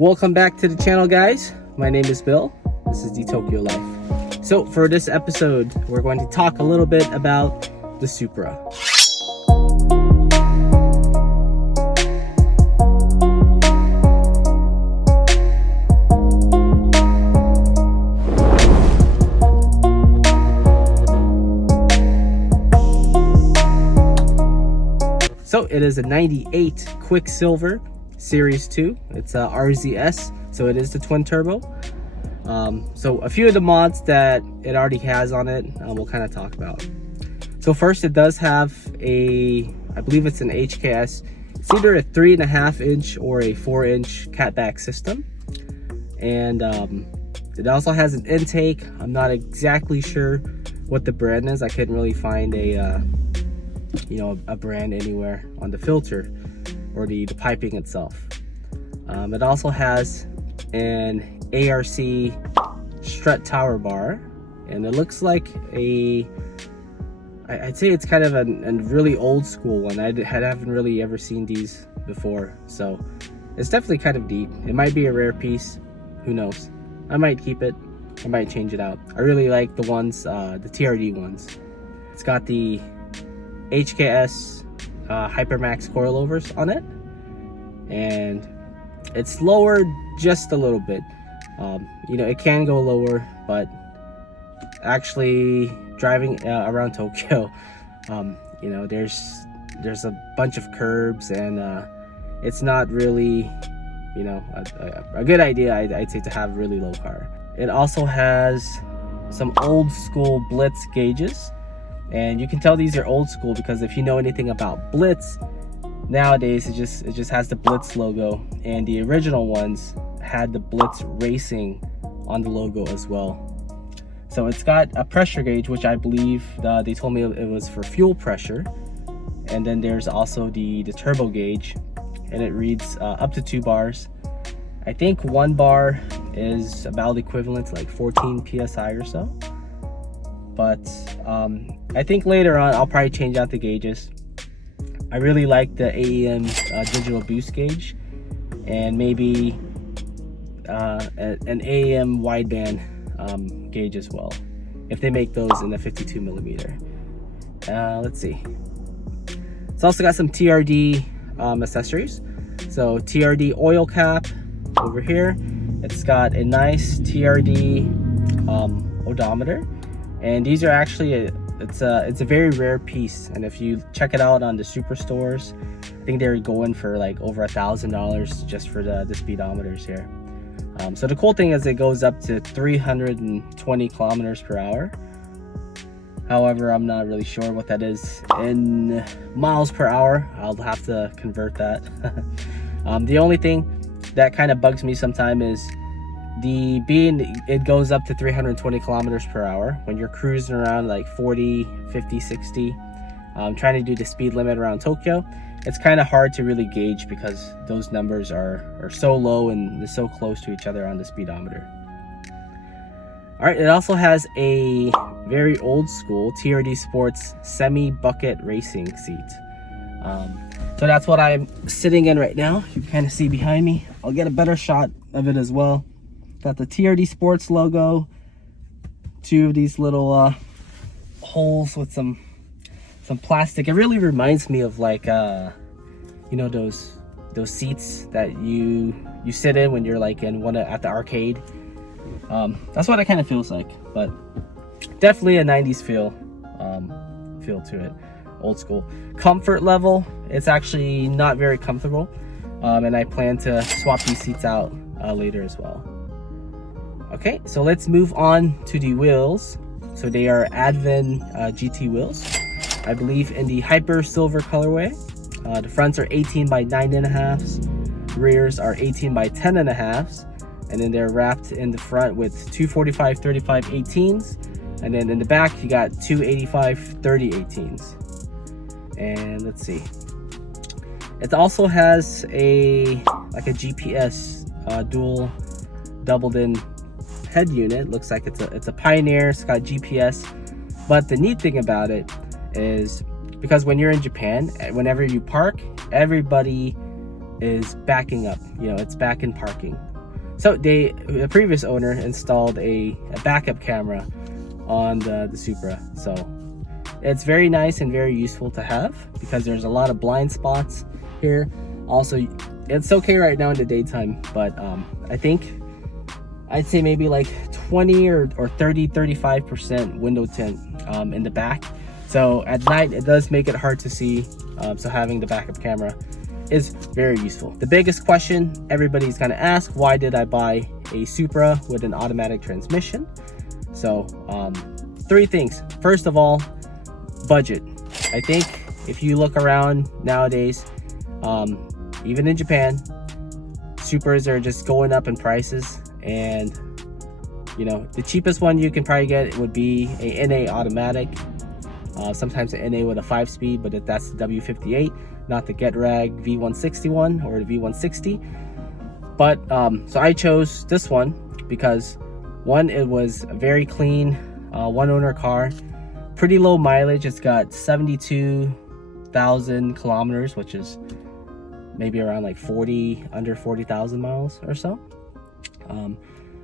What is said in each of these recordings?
Welcome back to the channel, guys. My name is Bill. This is the Tokyo Life. So for this episode, we're going to talk a little bit about the Supra. So it is a 98 Quicksilver Series 2. It's a RZ-S, so it is the twin turbo. So a few of the mods that it already has on it, we'll kind of talk about. So first, it does have I believe it's an HKS. It's either a 3.5 inch or a 4-inch catback system. And it also has an intake. I'm not exactly sure what the brand is. I couldn't really find a brand anywhere on the filter or the piping itself. It also has an ARC strut tower bar, and it looks like I'd say it's kind of a really old school one. I haven't really ever seen these before, so it's definitely kind of neat. It might be a rare piece, who knows. I might keep it, I might change it out. I really like the ones, the TRD ones. It's got the HKS Hypermax coilovers on it, and it's lowered just a little bit. It can go lower, but actually driving around Tokyo, there's a bunch of curbs, and it's not really a good idea, I'd say, to have a really low car. It also has some old school Blitz gauges. And you can tell these are old school because if you know anything about Blitz, nowadays it just has the Blitz logo, and the original ones had the Blitz Racing on the logo as well. So it's got a pressure gauge, which I believe they told me it was for fuel pressure, and then there's also the turbo gauge, and it reads up to 2 bars. I think 1 bar is about equivalent to like 14 psi or so. But I think later on I'll probably change out the gauges. I really like the AEM digital boost gauge, and maybe an AEM wideband gauge as well, if they make those in the 52 millimeter. Let's see. It's also got some TRD accessories. So TRD oil cap over here. It's got a nice TRD odometer. And these are actually it's a very rare piece, and if you check it out on the Supra stores, I think they're going for like over $1,000 just for the speedometers here. So the cool thing is it goes up to 320 kilometers per hour. However, I'm not really sure what that is in miles per hour. I'll have to convert that. The only thing that kind of bugs me sometimes is it goes up to 320 kilometers per hour when you're cruising around like 40, 50, 60, trying to do the speed limit around Tokyo. It's kind of hard to really gauge because those numbers are so low and they're so close to each other on the speedometer. All right, it also has a very old school TRD Sports semi-bucket racing seat. So that's what I'm sitting in right now. You can kind of see behind me. I'll get a better shot of it as well. Got the TRD Sports logo, 2 of these little holes with some plastic. It really reminds me of like those seats that you sit in when you're like in at the arcade. That's what it kind of feels like, but definitely a 90s feel to it. Old school. Comfort level, it's actually not very comfortable, and I plan to swap these seats out later as well. Okay, so let's move on to the wheels. So they are Advent GT wheels, I believe in the Hyper Silver colorway. The fronts are 18 by 9.5s, rears are 18 by 10.5s, and then they're wrapped in the front with 245 35 18s, and then in the back you got 285 30 18s. And let's see, it also has a GPS dual doubled in head unit. Looks like it's a Pioneer. It's got GPS, but the neat thing about it is because when you're in Japan, whenever you park, everybody is backing up. You know, it's back in parking. So the previous owner installed a backup camera on the Supra. So it's very nice and very useful to have because there's a lot of blind spots here. Also, it's okay right now in the daytime, but I think I'd say maybe like 20 or 35% window tint in the back. So at night, it does make it hard to see. So having the backup camera is very useful. The biggest question everybody's gonna ask, why did I buy a Supra with an automatic transmission? So 3 things. First of all, budget. I think if you look around nowadays, even in Japan, Supras are just going up in prices, and you know, the cheapest one you can probably get would be a NA automatic, sometimes an NA with a 5-speed, but that's the W58, not the GetRag V161 or the V160. But so I chose this one because one, it was a very clean one owner car, pretty low mileage. It's got 72,000 kilometers, which is maybe around like under 40,000 miles or so.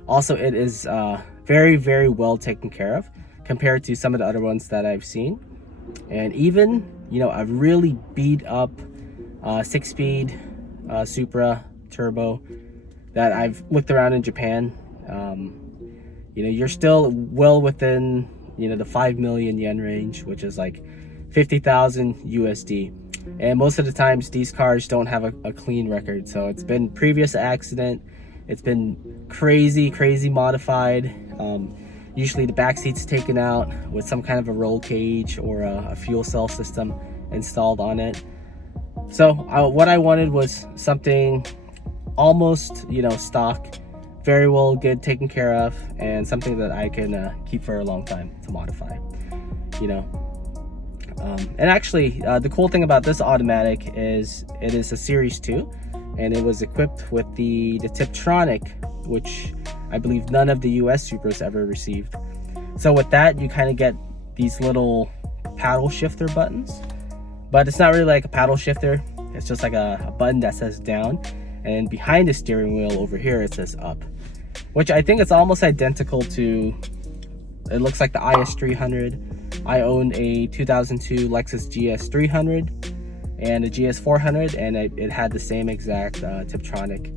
Also, it is very, very well taken care of compared to some of the other ones that I've seen. And even, you know, a really beat up 6-speed Supra turbo that I've looked around in Japan, you know, you're still well within, you know, the 5 million yen range, which is like 50,000 USD. And most of the times these cars don't have a clean record. So it's been previous accident, it's been crazy modified. Usually the back seat's taken out with some kind of a roll cage or a fuel cell system installed on it. So what I wanted was something almost, you know, stock, very well good taken care of, and something that I can keep for a long time to modify, you know. And actually, the cool thing about this automatic is it is a Series 2, and it was equipped with the Tiptronic, which I believe none of the US Supras ever received. So with that, you kind of get these little paddle shifter buttons, but it's not really like a paddle shifter. It's just like a button that says down, and behind the steering wheel over here it says up, which I think it's almost identical to, it looks like the IS300. I owned a 2002 Lexus GS300 and a GS400, and it had the same exact Tiptronic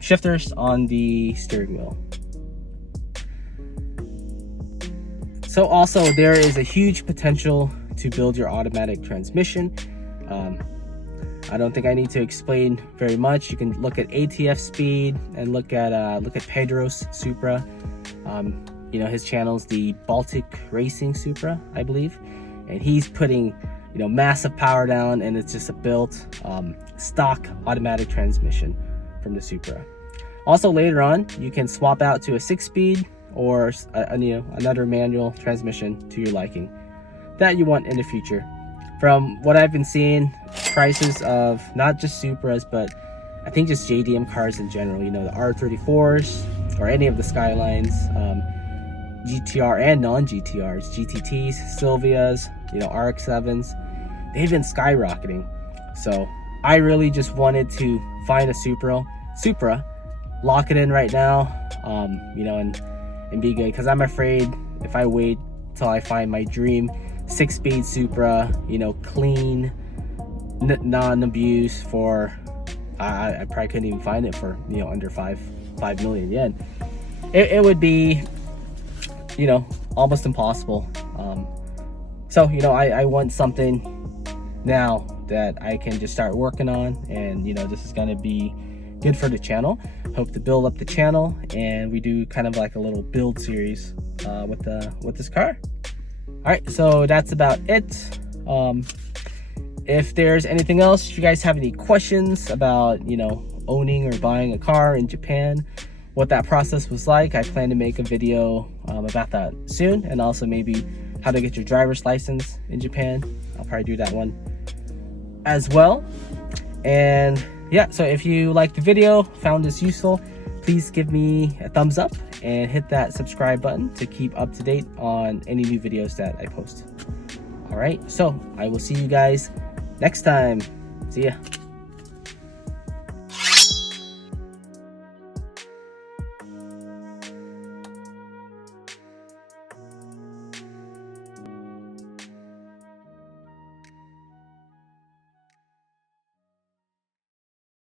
shifters on the steering wheel. So also there is a huge potential to build your automatic transmission. I don't think I need to explain very much. You can look at ATF speed and look at Pedro's Supra. You know, his channel's the Baltic Racing Supra, I believe, and he's putting, you know, massive power down, and it's just a built stock automatic transmission from the Supra. Also later on, you can swap out to a 6-speed or you know, another manual transmission to your liking that you want in the future. From what I've been seeing, prices of not just Supras, but I think just JDM cars in general, you know, the R34s or any of the Skylines, GTR and non-GTRs, GTTs, Silvias, you know, RX-7s, they've been skyrocketing. So I really just wanted to find a Supra, lock it in right now, you know, and be good, because I'm afraid if I wait till I find my dream 6-speed Supra, you know, clean, non-abuse for, I probably couldn't even find it for, you know, under 5 million yen. It would be, you know, almost impossible. So, you know, I want something now that I can just start working on, and, you know, this is gonna be good for the channel. Hope to build up the channel, and we do kind of like a little build series with this car. All right, so that's about it. If there's anything else, if you guys have any questions about, you know, owning or buying a car in Japan, what that process was like, I plan to make a video about that soon, and also maybe how to get your driver's license in Japan. I'll probably do that one as well. And yeah, so if you liked the video, found this useful, please give me a thumbs up and hit that subscribe button to keep up to date on any new videos that I post. All right, so I will see you guys next time. See ya.